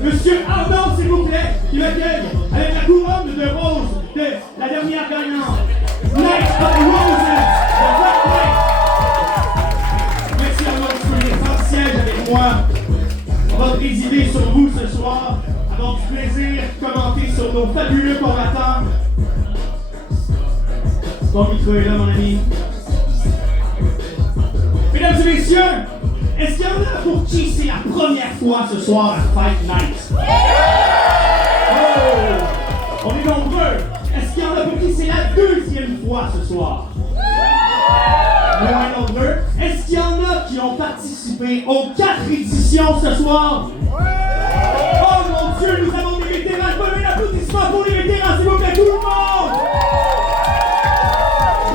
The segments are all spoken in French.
Monsieur Arnaud, s'il vous plaît, qui m'accueille avec la couronne de rose de la dernière gagnante. Knight of Roses, de Black Knight. Merci Arnaud, tu peux venir prendre siège avec moi. On va présider sur vous ce soir, avoir du plaisir, commenter sur nos fabuleux combattants. Ton micro est là, mon ami. Mesdames et messieurs, est-ce qu'il y en a pour qui c'est la première fois ce soir à Fight Night? Oh! On est nombreux. Est-ce qu'il y en a pour qui c'est la deuxième fois ce soir? Moins nombreux. Est-ce qu'il y en a qui ont participé aux 4 éditions ce soir? Oh mon Dieu, nous avons des vétérans. Donnez un applaudissement pour les vétérans, s'il vous plaît, tout le monde!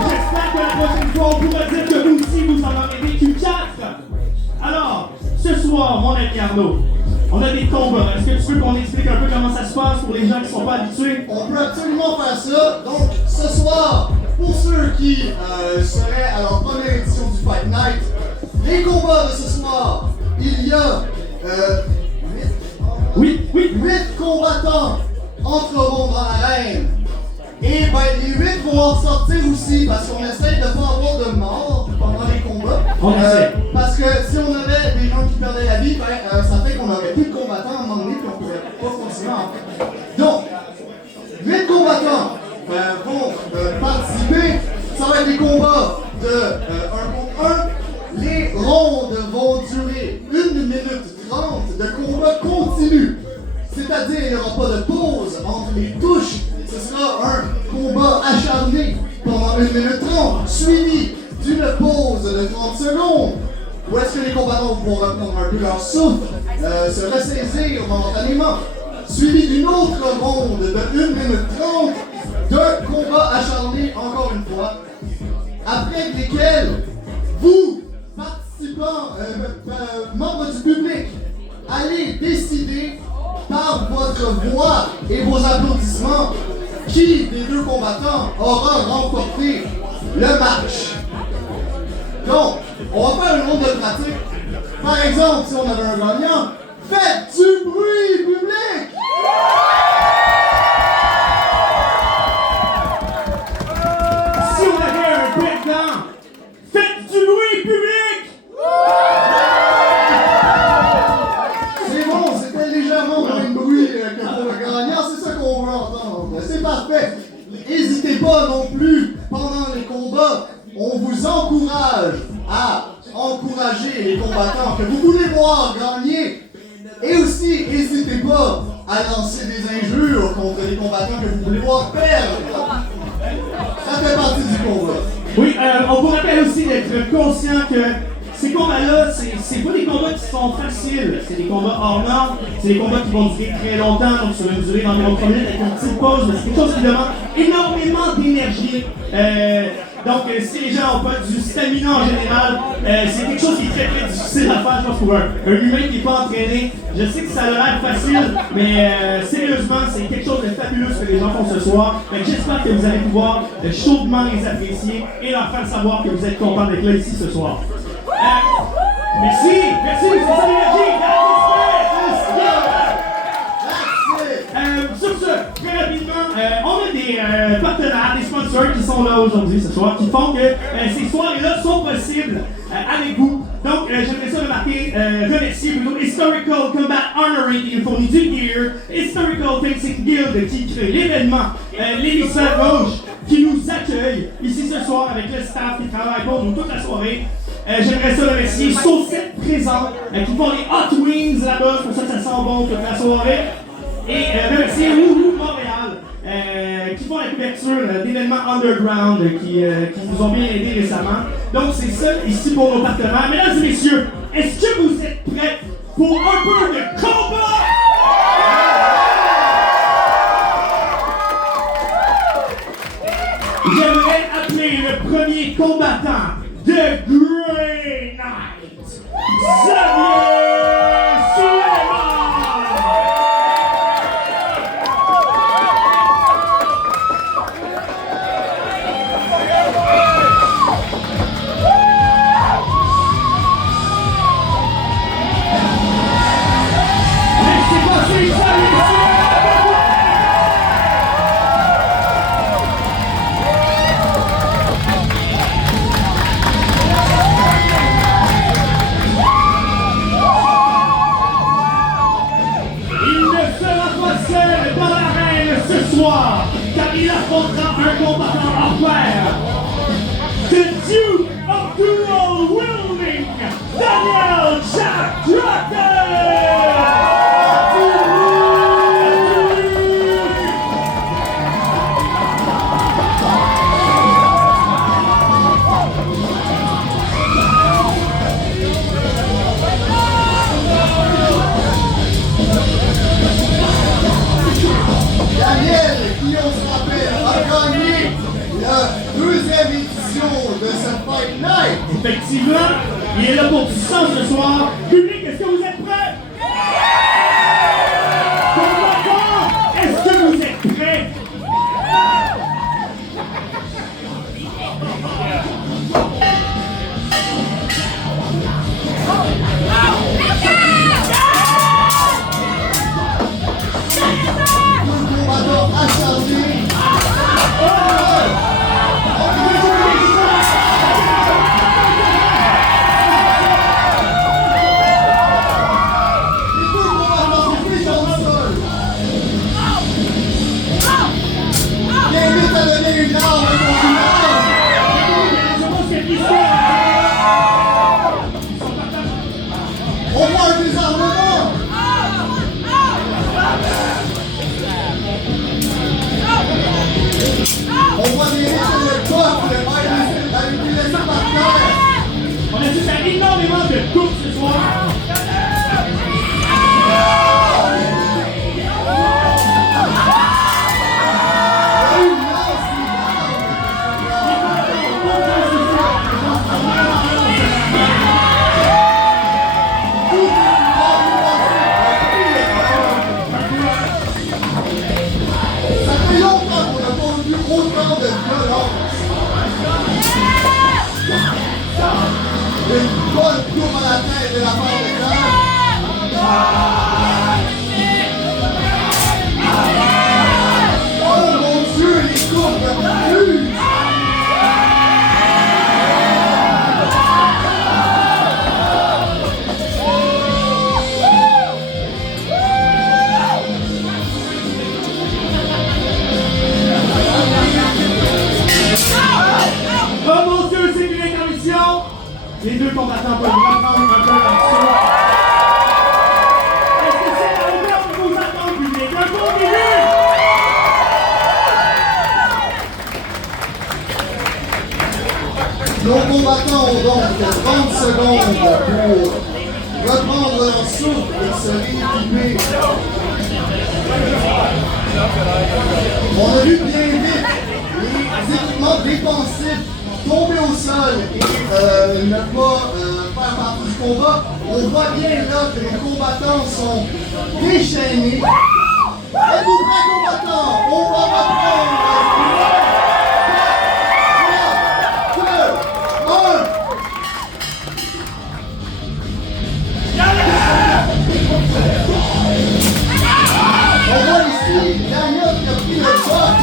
J'espère que la prochaine fois, on pourra dire que vous aussi, vous en aurez vécu 4. Alors, ce soir, mon ami Arnaud, on a des combats. Est-ce que tu veux qu'on explique un peu comment ça se passe pour les gens qui ne sont pas habitués? On peut absolument faire ça. Donc, ce soir, pour ceux qui seraient à leur première édition du Fight Night, les combats de ce soir, il y a 8 combattants entreront dans l'arène. Et ben, les 8 vont en sortir aussi parce qu'on essaye de ne pas avoir de mort pendant les combats. Parce que si on avait des gens qui perdaient la vie, ça fait qu'on aurait plus de combattants à un moment donné et on ne pourrait pas continuer en fait. Donc, 8 combattants vont participer. Ça va être des combats de 1 contre 1. Les rondes vont durer 1 minute 30 de combat continu. C'est-à-dire qu'il n'y aura pas de pause entre les touches. Ce sera un combat acharné pendant 1 minute 30, suivi d'une pause de 30 secondes, où est-ce que les combattants vont reprendre un peu leur souffle, se ressaisir momentanément, suivi d'une autre ronde de 1 minute 30 de combat acharné encore une fois, après lesquels vous, participants, membres du public, allez décider par votre voix et vos applaudissements qui des 2 combattants aura remporté le match. Donc, on va faire une ronde de pratique. Par exemple, si on avait un gagnant, faites du bruit public! Si on avait un perdant, faites du bruit public! C'est bon, c'était légèrement moins de bruit que pour le gagnant, c'est ça qu'on veut entendre. C'est parfait. N'hésitez pas non plus, pendant les combats, on vous encourage à encourager les combattants que vous voulez voir gagner. Et aussi, n'hésitez pas à lancer des injures contre les combattants que vous voulez voir perdre. Ça fait partie du combat. Oui, on vous rappelle aussi d'être conscient que ces combats-là, c'est pas des combats qui sont faciles. C'est des combats hors normes, c'est des combats qui vont durer très longtemps, donc sur une durée d'environ 3 minutes avec une petite pause. C'est quelque chose qui demande énormément d'énergie. Donc, si les gens n'ont pas du stamina en général, c'est quelque chose qui est très très difficile à faire, je pense, pour un humain qui n'est pas entraîné. Je sais que ça a l'air facile, mais sérieusement, c'est quelque chose de fabuleux ce que les gens font ce soir. J'espère que vous allez pouvoir chaudement les apprécier et leur faire savoir que vous êtes contents d'être là ici ce soir. Merci, c'est ça l'énergie. Sur ce, très rapidement, on a des partenaires, des sponsors qui sont là aujourd'hui ce soir, qui font que ces soirées-là sont possibles avec vous. Donc, j'aimerais ça remercier plutôt Historical Combat Honoring qui nous fournit du gear, Historical Fencing Guild qui crée l'événement, l'hémisphère rouge qui nous accueille ici ce soir avec le staff qui travaille pour nous toute la soirée. J'aimerais ça remercier Saucette Présent qui font les Hot Wings là-bas, pour ça que ça sent bon toute la soirée. Et remercier Wouhou Montréal qui font la couverture d'événements underground qui nous ont bien aidés récemment. Donc c'est ça ici pour nos partenaires. Mesdames et messieurs, est-ce que vous êtes prêts pour un peu de combat? J'aimerais appeler le premier combattant de Grey Knight, Xavier Suleiman! Laissez passer Fight Night. Effectivement, il est là pour du sang ce soir. Public, est-ce que vous êtes prêts? Combattants, est-ce que vous êtes prêts? Combattant acharné. On voit un désarmement. On voit des risques de coffre avec des laissés par terre. On assiste à énormément de coupes ce soir. Ça fait longtemps qu'on n'a pas vu autant de violence. Une bonne coupe à la tête de la part de Claire. Oh mon Dieu, les coupes de plus. Oh mon Dieu, c'est une intermission! Les deux combattants peuvent reprendre un peu l'action. Est-ce que c'est la hauteur de vos attentes, public? Un bon début! Nos combattants ont donc 30 secondes pour reprendre leur souffle et se rééquiper. On a vu bien vite les équipements défensifs tomber au sol et ne pas faire partie du combat. On voit bien là que les combattants sont déchaînés. Êtes-vous prêts, combattants? On va reprendre. 3, 2, 1. On voit ici Daniel qui a pris le choc.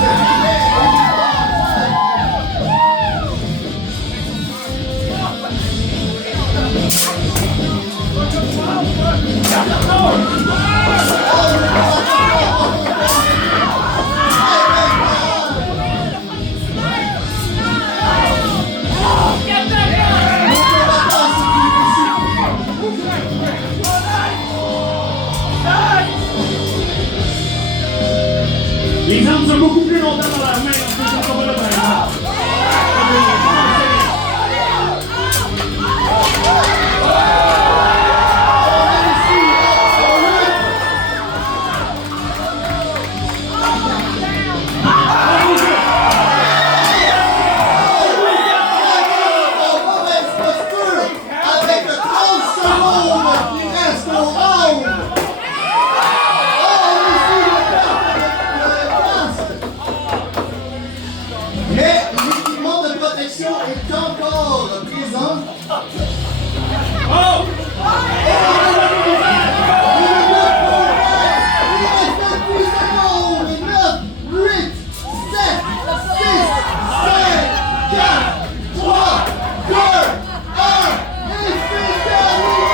Les armes sont beaucoup plus longtemps dans la main dans ce combat-là, par exemple. Avec 30 secondes qui restent au round. Mais l'équipement de protection est encore présent. Oh! Il reste 10 secondes. 9, 8, 7, 6, 5, 4, 3, 2, 1. Et c'est terminé!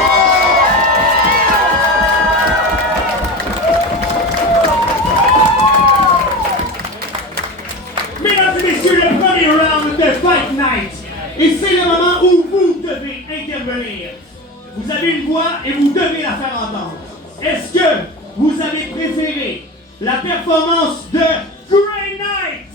Mesdames et messieurs, le premier round de Fight Night. Et c'est le moment où vous devez intervenir. Vous avez une voix et vous devez la faire entendre. Est-ce que vous avez préféré la performance de Grey Knight?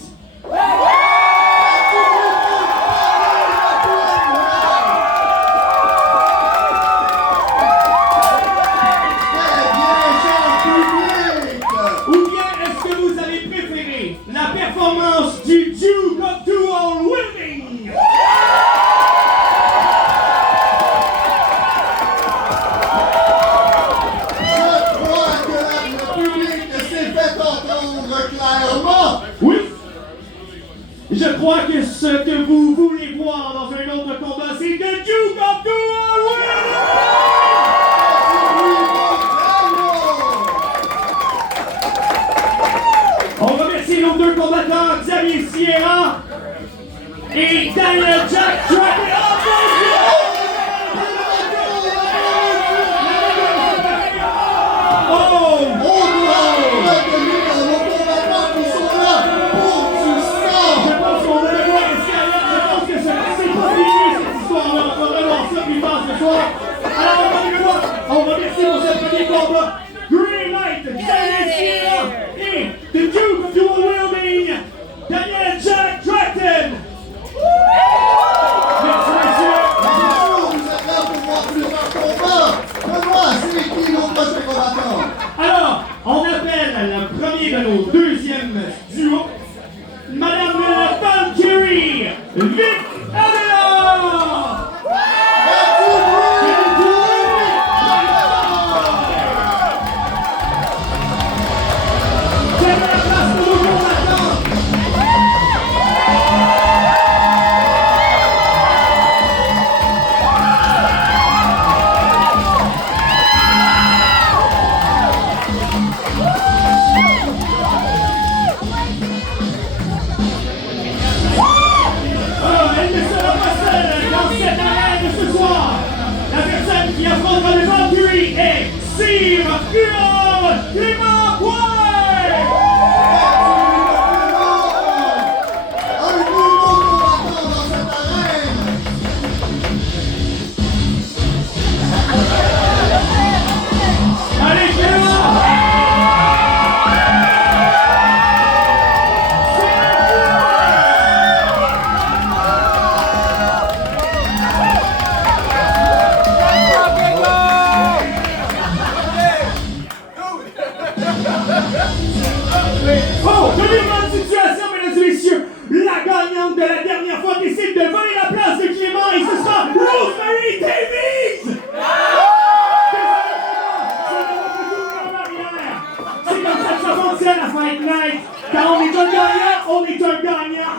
Ou bien est-ce que vous avez préféré la performance du Duke of Dual Wielding? Xavier Sierra et Daniel Jack Dragon. Alors, on remercie pour ce premier combat. Green Knight, Xavier Sierra et The Duke of Dual Wielding, Daniel Jack Drayton. Merci, messieurs. Vous êtes là pour voir plusieurs combats. Benoît, c'est qui nos prochains combattants? Alors, on appelle le premier de nos deuxièmes duos, Madame Valkyrie, Victoria. Qui affrontera les Valkyries et Steve Huron, Clément Bois! Un nouveau combattant dans cette arène. Allez, Clément! Oh, revirement de situation, mesdames et messieurs. La gagnante de la dernière fois décide de voler la place de Clément et ce sera Rosemary Davies! C'est comme ça que ça fonctionne à Fight Night. Quand on est un gagnant, on est un gagnant.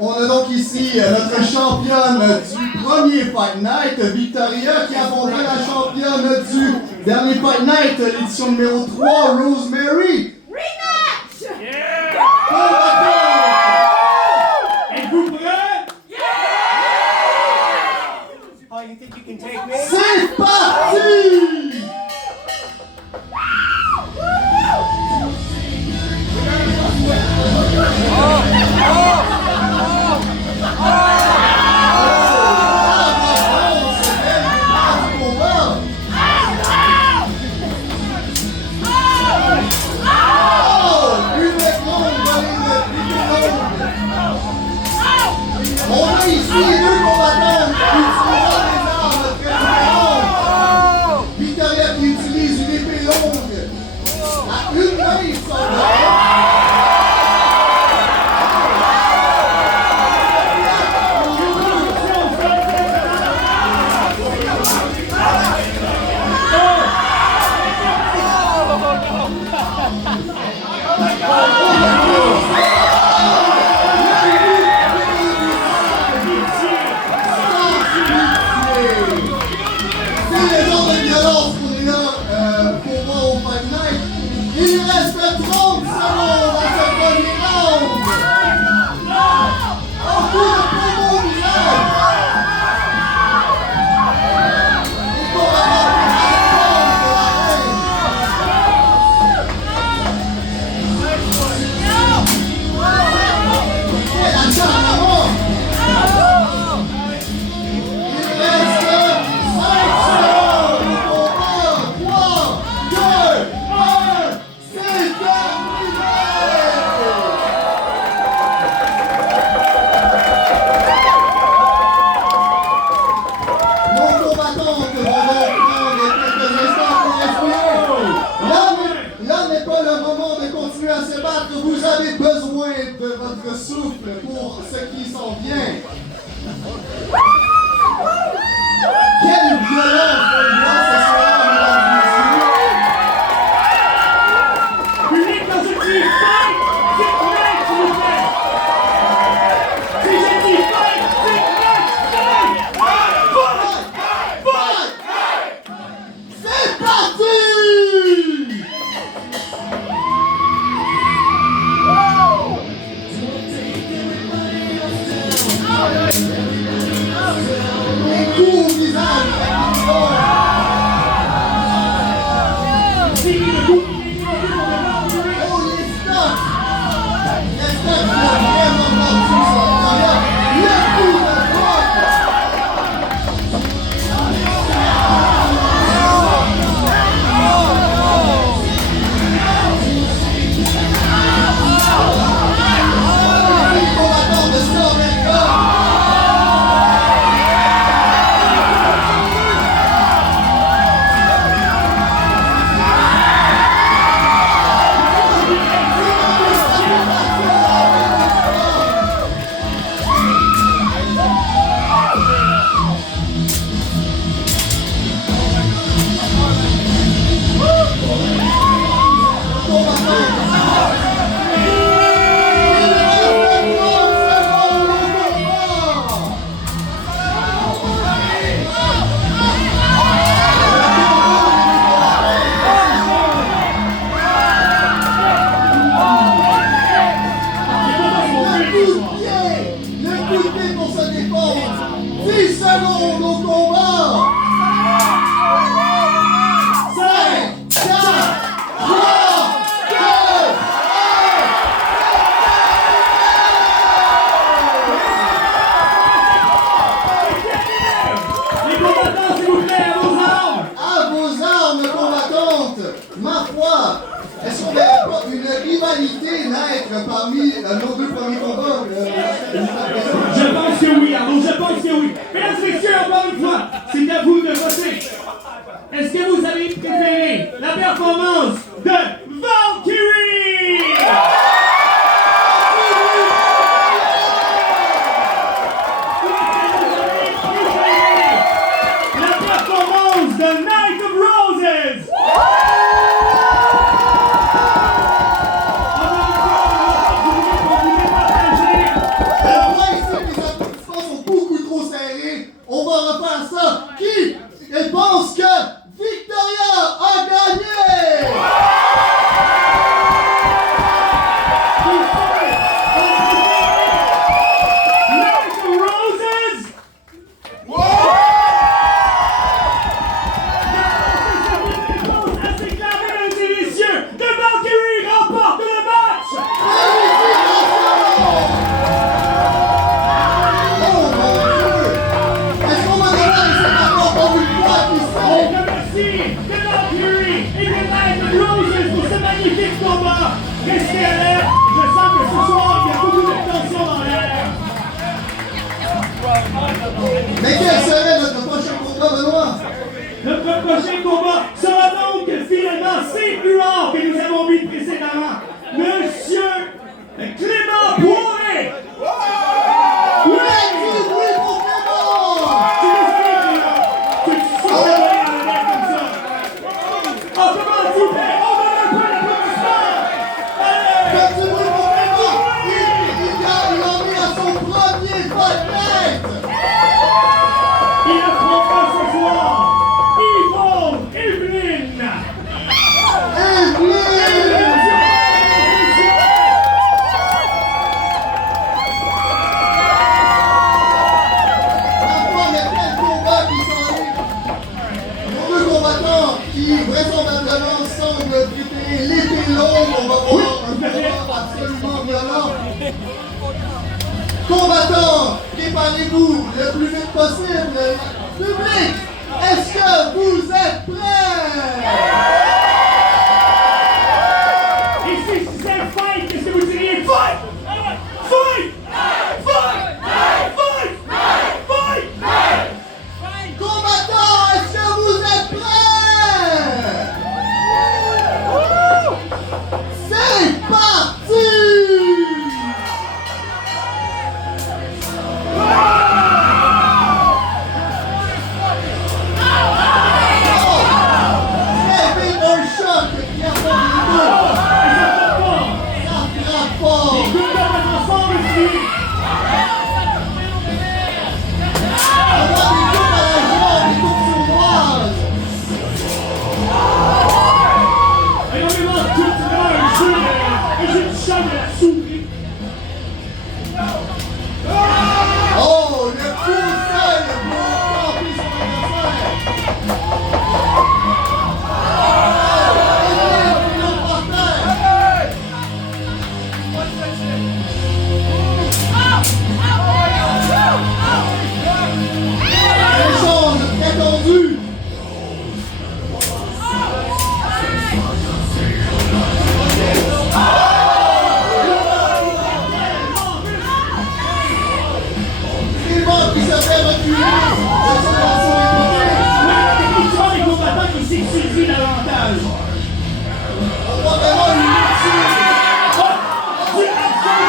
On a donc ici notre championne du premier Fight Night, Victoria, qui affrontera la championne du dernier Fight Night, l'édition numéro 3, Rosemary. Rematch! Êtes-vous prêts? Oh, you think you can take me? C'est parti! On a ici deux combattants qui utilisent des armes très longues. Victoria qui utilise une épée longue à une main, il semble. C'est les genres de violence qu'on est là pour voir au Fight Night. Il reste 30 secondes à ce premier round. Un coup de poumon au visage. Il faut vraiment prendre de l'arène. Et la charge avant. Il reste 5 secondes au combat. 3, 2, 1, c'est terminé. Nos combattantes vont donc prendre quelques instants pour respirer. Là n'est pas le moment de continuer à se battre. Vous avez besoin de votre souffle pour ce qui s'en vient. Quelle violence on voit ce soir, mesdames et messieurs. Public, quand je dis fight, c'est fight, s'il vous plaît. Si je dis fight, c'est fight, fight. C'est parti! secondes au combat! 5, 4, 3, 2, 1! Les combattants, s'il vous plaît, à vos armes! à vos armes combattantes! Ma foi! Est-ce qu'on verrait pas une rivalité naître parmi nos deux premiers combats? Je pense que oui, Arnaud, je pense que oui. Mesdames et messieurs, encore une fois, c'est à vous de voter. Est-ce que vous avez préféré la performance de Valkyrie? La performance de Knight of Roses? Le principe des applaudissements sont beaucoup trop serrés. On va refaire ça. Qui pense que Victoria a gagné? Knight of Roses? Assez clair, mesdames et messieurs, de Valkyrie remporte le match! Oh mon Dieu! Est-ce qu'on va devoir laisser maintenant pour une fois qui On sait? remercie de Valkyrie et de Knight of Roses pour ce magnifique combat! Restez alerte, je sens que ce soir, il y a beaucoup de tension dans l'air! Mais quel serait notre prochain combat, Benoît? Notre prochain combat sera donc finalement C-Puant que nous avons vu précédemment. Monsieur Clément Poiré! Faites du bruit pour Clément! Tu m'expliques, que tu sois envoyé à la mer comme ça? Oh, comment s'il vous plaît? On donne un peu d'applaudissement! Allez! Faites du bruit pour Clément! Il en est à son premier fight night! Il affrontera ce soir Yvonne Evelyn! Evelyne! Parfois, il y a plein de combats qui s'en viennent. Nos deux combattants qui vraisemblablement semblent préférer l'épée longue. On va voir un combat absolument violent. Combattants, préparez-vous le plus vite possible. Public, est-ce que vous êtes prêts? Et si c'est fight, qu'est-ce que vous diriez? Fight! Fight! Fight! Fight! Fight! Combattants, est-ce que vous êtes prêts? C'est parti! Très vite un choc qui a fait les deux. Ça frappe fort. Les deux combattent ensemble ici! Avoir des coupes à la jambe, des coupes sournoises. Énormément de coups, c'est vraiment un jeu de chat de la souris! Oh, le coup seul pour camper son adversaire. Échange très tendu. Clément qui se fait reculer de son garçon équipé. C'est les combattants qui s'excusent davantage! On voit vraiment une lutte. C'est absolu!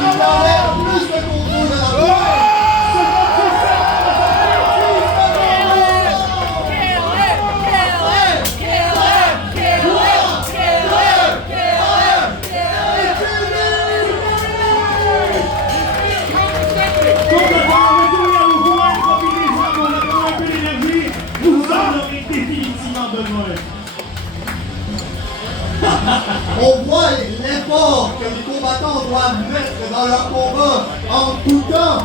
Il enlève plus de contrôle de la boîte. On voit l'effort que les combattants combattants doivent mettre dans leur combat en tout temps,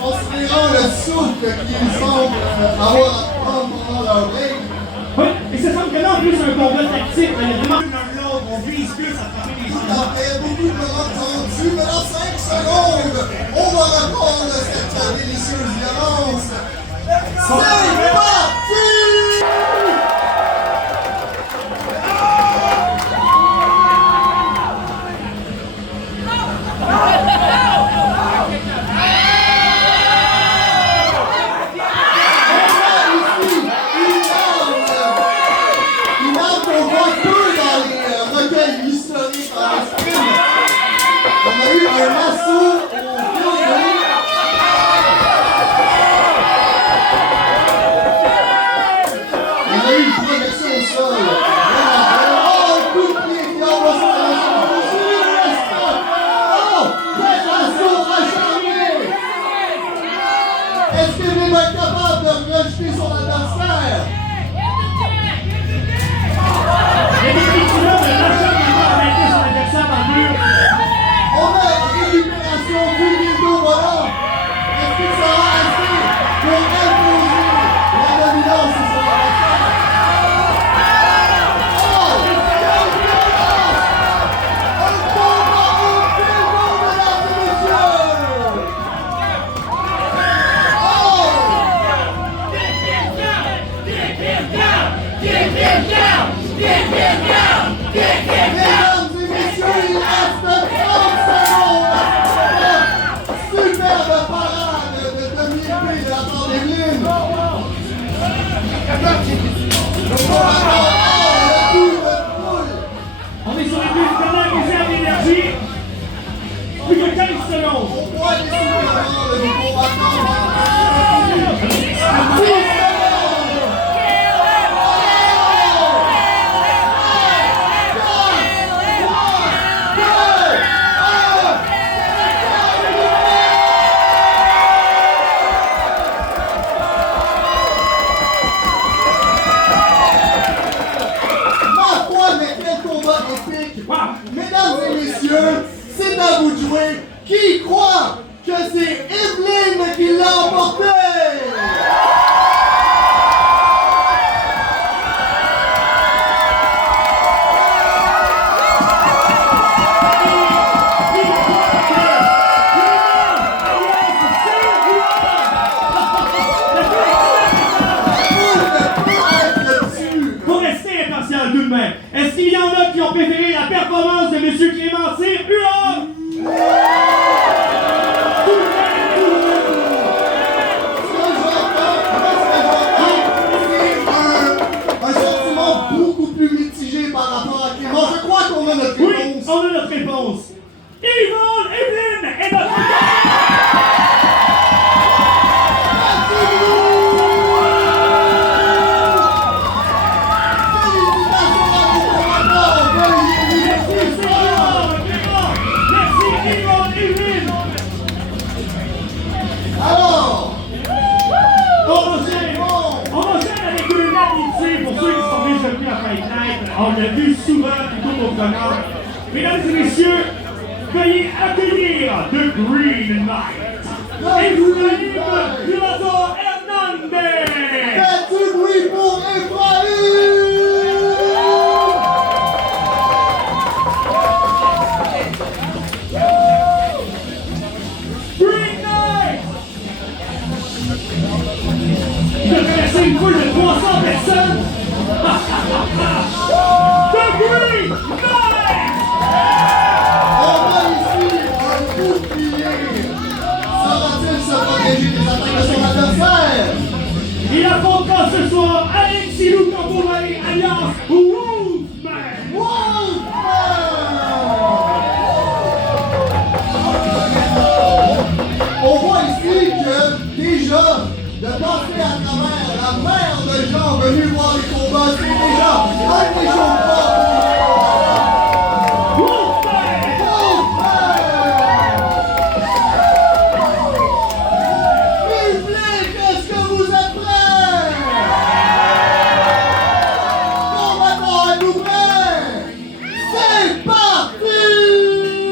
considérant le souffle qu'ils semblent avoir à prendre pendant leur break. Oui, et ça semble que là, en plus, un combat tactique, il y a vraiment l'autre, on vise plus à frapper les Tout à fait, beaucoup de entendus, mais dans 5 secondes, on va reprendre cette délicieuse violence. C'est parti! Est-ce que vous êtes capable de rejeter son adversaire? On a récupération du Nildo volant. Est-ce qu'il sera assez pour imposer la dominance sur son adversaire? Oh! Quelle violence! Un combat au Nildo, mesdames et messieurs! Mesdames et messieurs, il reste 30 secondes à ce combat. Superbe parade de demi-épée de la part d'Evelyne. Le combattant a le coup de poule. On est sur les plus dernières réserves d'énergie. Plus que 15 secondes. On voit les souvenirs du combattant. Mesdames et messieurs, c'est à vous de jouer. Qui croit que c'est Evelyne qui l'a emporté? Faut rester impartial tout de même. Est-ce qu'il y en a qui ont préféré la performance de M. Clémency? Hurrah! Un sentiment beaucoup plus mitigé par rapport à Clément. Je crois qu'on a notre Oui, réponse. on a notre réponse. Yvonne Evelyne est notre Alors, on enchaîne avec une amitié pour ceux qui sont déjà venus à Fight Night. On l'a vu souvent plutôt au commun. Mesdames et messieurs, veuillez accueillir The Green Knight. Ephraim Durazzo Hernandez. faites du bruit pour Ephraim! Green Knight. Il a traversé une foule de 300 personnes. The Green Knight. On a ici un bouclier. Saura-t-il se protéger des attaques de son adversaire? Il affrontera ce soir Alexis Lukambouré alias Wolfman. On voit ici que déjà, de passer à travers la mer de gens venus voir les combats, c'est déjà un des jours est-ce que vous êtes prêts? Combattants, êtes-vous prêts? C'est parti!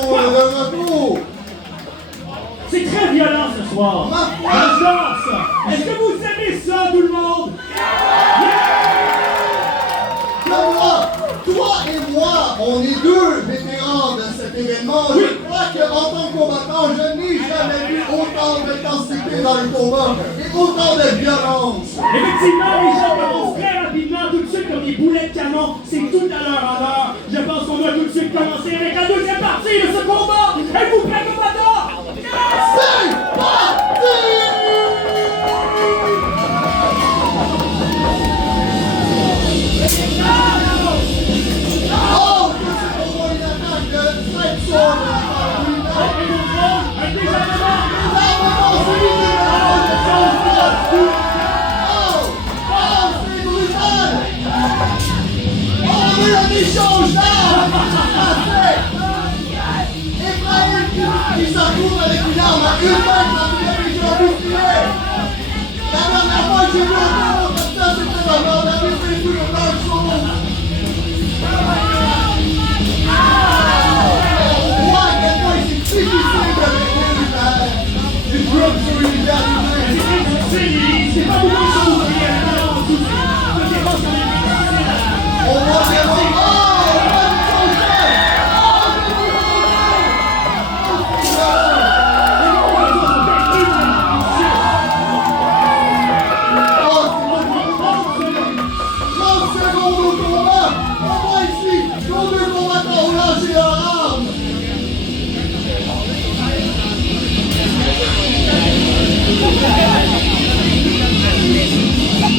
secondes de repos. C'est très violent ce soir. J'adore ça. Est-ce que vous aimez ça, tout le monde? Toi et moi, on est deux vétérans de cet événement. Oui. Je crois qu'en tant que combattant, je n'ai jamais vu autant d'intensité dans les combats et autant de violence. Effectivement, les gens commencent très rapidement, tout de suite comme des boulets de canon. C'est tout à leur honneur. Je pense qu'on doit tout de suite commencer avec la deuxième partie de ce combat. Êtes-vous prêts, combattants? C'est parti! Oh, que c'est pour moi une attaque de traître de la part de l'unité. Un désarmement. L'armement, celui de la oh, c'est brutal! Oh, on a eu un échange d'armes! Ephraim qui s'accourt avec une arme à une main quand il a pris un bouclier! La dernière fois que j'ai vu un combat comme ça, c'était dans l'ordre la vie, c'est tout le même chose! On voit à quel point c'est difficile de répondre une groupe sur une univers humain! C'est pas beaucoup de choses qui est en dessous. Je sais pas si on est difficile à... On voit vraiment...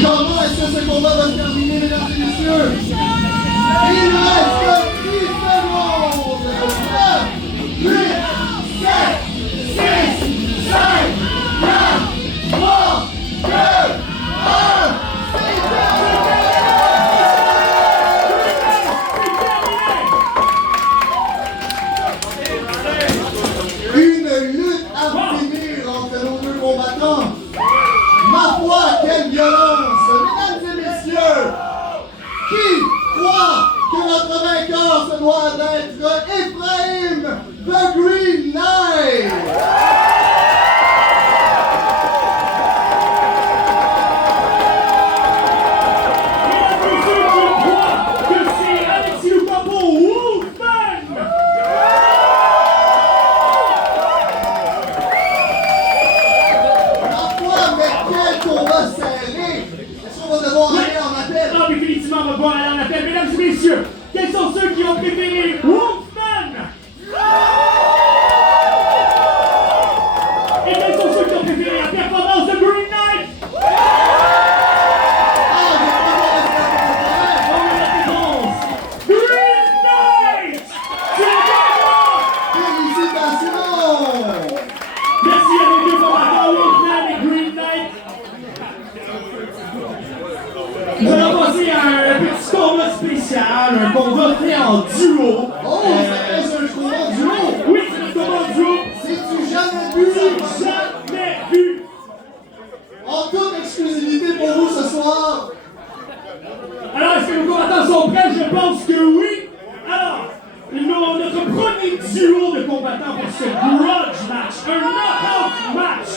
Comment est-ce que ce combat va se terminer, mesdames et messieurs? Il reste 10 secondes! 9, 8, 7, 6, 5, 4, 3, 2, 1, c'est terminé! Une lutte à finir entre nos deux combattants. Ma foi, quelle violence! Mesdames et messieurs, qui croit que notre vainqueur se doit d'être Ephraim, the Green Knight? On va voir aller en appel. Mesdames et messieurs, quels sont ceux qui ont préféré Wolfman? Et quels sont ceux qui ont préféré la performance de Green Knight? Green Knight! C'est le gagnant! Félicitations! Merci à nos deux combattants, Wolfman et Green Knight. Nous allons passer à un petit combat spécial, un combat fait en duo. Oh, c'est un combat en duo! Oui, c'est un combat en duo. C'est-tu jamais vu? Jamais vu. En toute exclusivité pour vous ce soir! Alors, est-ce que nos combattants sont prêts? Je pense que oui. Alors, notre premier duo de combattants pour ce grudge match, un knockout match.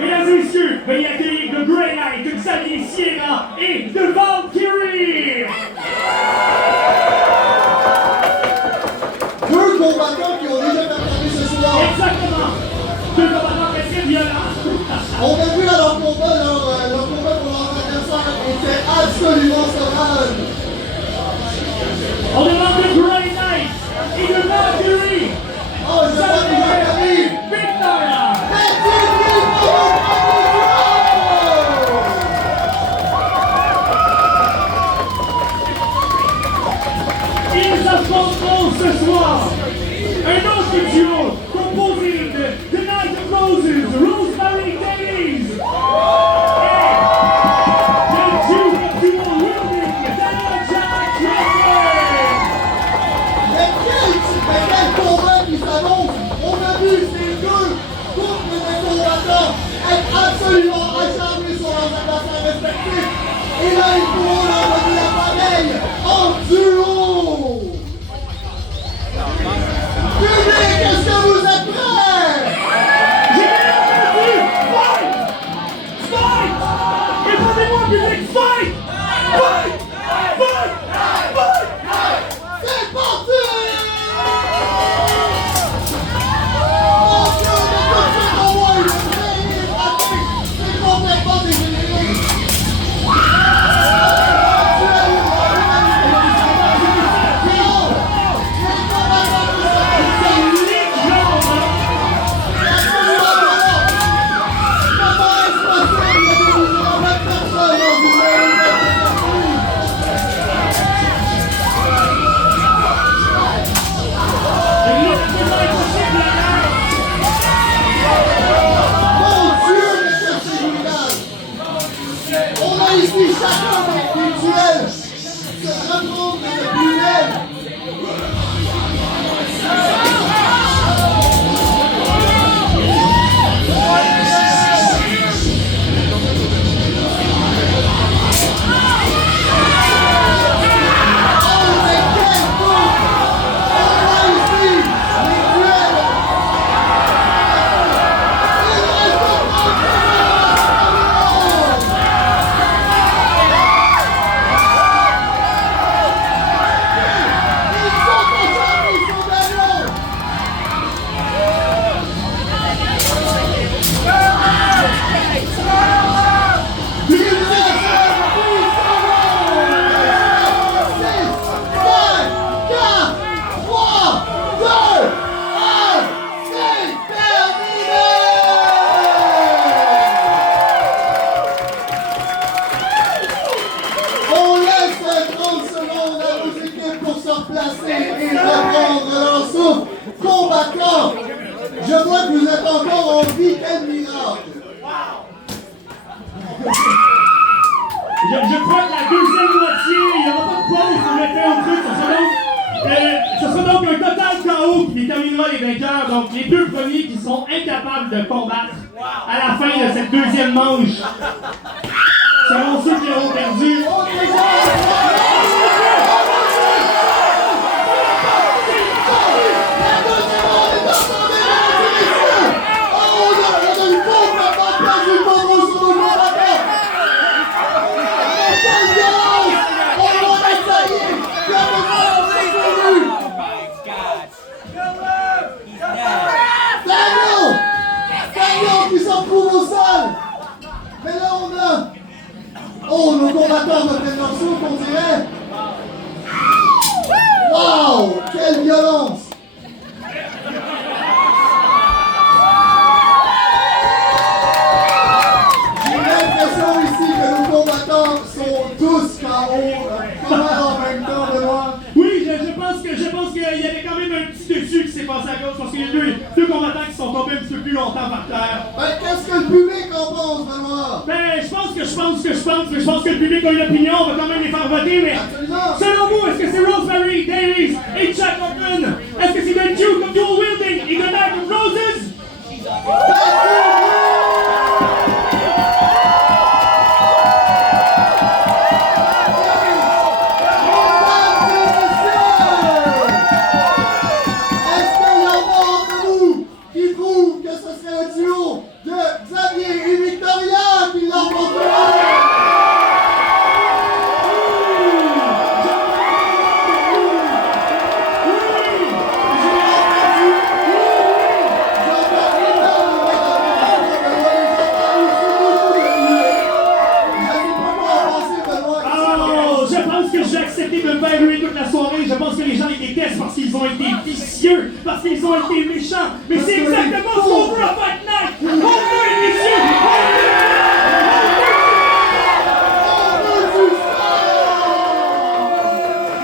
Mesdames et messieurs, veuillez accueillir The Grey Knight, Xavier Sierra et The Valkyrie. Deux combattants qui ont déjà performé ce soir! Exactement. Deux combattants très très violents. On a vu à leur combat, leur combat pour leur adversaire était absolument sauvage! On demande The Grey Knight et The Valkyrie. Oh, je vois déjà Camille! Victoria. Ils affronteront ce soir un autre duo composé de The Knight of Roses, Rosemary Davies, et le duo wielding Daniel Jack Crawford. Mais quel combat qui s'annonce! On a vu ces deux couples de combattants être absolument acharnés sur leurs adversaires respectifs! Et là, ils pourront leur donner la pareille en duo! Public Ce sera donc un total KO qui déterminera les vainqueurs. Donc, les deux premiers qui seront incapables de combattre à la fin de cette deuxième manche seront ceux qui auront perdu. Mais là on a... Oh, nos combattants reprennent leur souffle, on dirait. Wow, quelle violence. J'ai l'impression ici que nos combattants sont tous KO. Comment en même temps, Benoît? Oui, je pense qu'il y avait quand même un petit dessus qui s'est passé à gauche parce qu'il y a deux combattants qui sont tombés un petit peu plus longtemps par terre. Ben, qu'est-ce que le public en pense, Benoît? Ben, je pense que le public a une opinion, on va quand même les faire voter, mais Absolument. selon vous, est-ce que c'est Rosemary Davies et Jack Hogan? Est-ce que c'est The Duke of Dual Wielding et The Knight of Roses? Je pense que les gens les détestent parce qu'ils ont été vicieux, parce qu'ils ont été méchants. Mais c'est exactement ce qu'on veut à Fight Night! On veut les vicieux!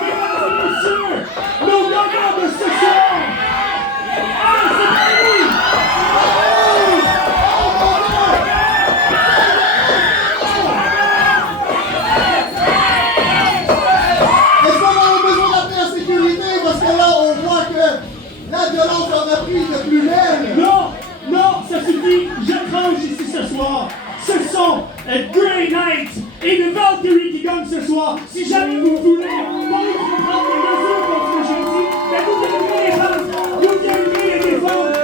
Mesdames et messieurs, nos gagnants de ce soir! Ah, c'est fini! La violence en a pris de plus belle! Non, ça suffit, je tranche ici ce soir. Ce sont Grey Knight et The Valkyrie qui gagnent ce soir. Si jamais vous voulez, prendre les mesures contre ce que j'ai dit, ben vous viendrez les prendre, vous viendrez les défendre.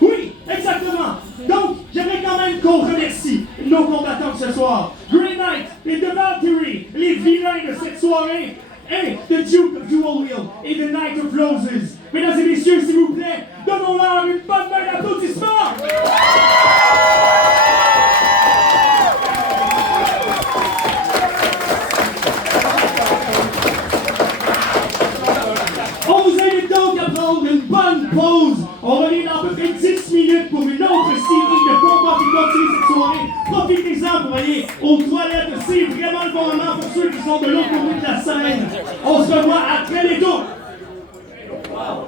Oui, exactement. Donc, j'aimerais quand même qu'on remercie nos combattants de ce soir. Grey Knight et The Valkyrie, les vilains de cette soirée. Et The Duke of Dual Wheel et The Knight of Roses. Mesdames et messieurs, s'il vous plaît, donnons-leur une bonne main d'applaudissements! On vous invite donc à prendre une bonne pause. On revient dans à peu près 10 minutes pour une autre série de combats qui continue cette soirée. Profitez-en pour aller aux toilettes. C'est vraiment le bon moment pour ceux qui sont de l'autre côté de la scène. On se revoit à très bientôt. Wow.